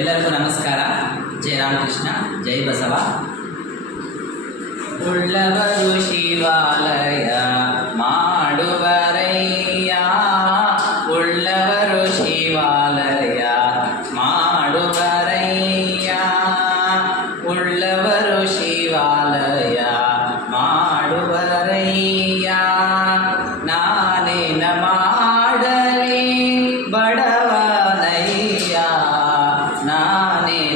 ಎಲ್ಲರಿಗೂ ನಮಸ್ಕಾರ ಜಯ ರಾಮಕೃಷ್ಣ ಜೈ ಬಸವ ಉಳ್ಳವರು ಶಿವಾಲಯ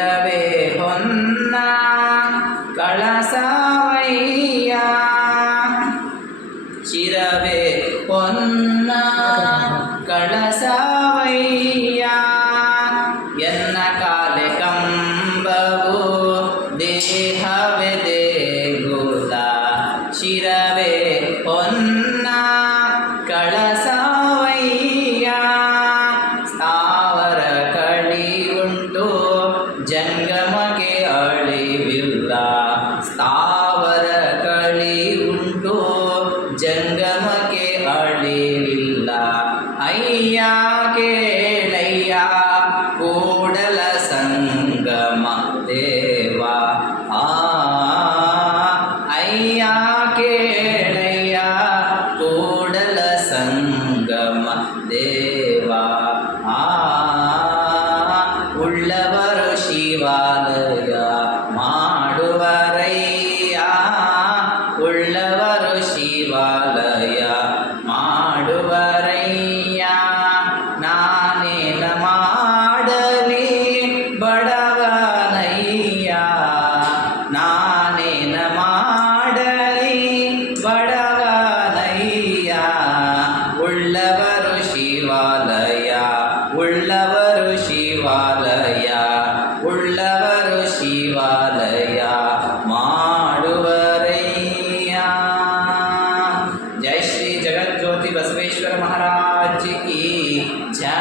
നിലവേ ഒന്ന കളസവയ്യ ചിരവേ ഒന്ന കളസവയ്യ എന്ന കാല കമ്പവു ദേഹവേ ചിരവേ ഒന്നാ संगम के अड़े लिल्ला अय्या के नैया कोडल संगम देवा आ अय्या के नैया कोडल संगम देवा आ उल्लव থেকে যা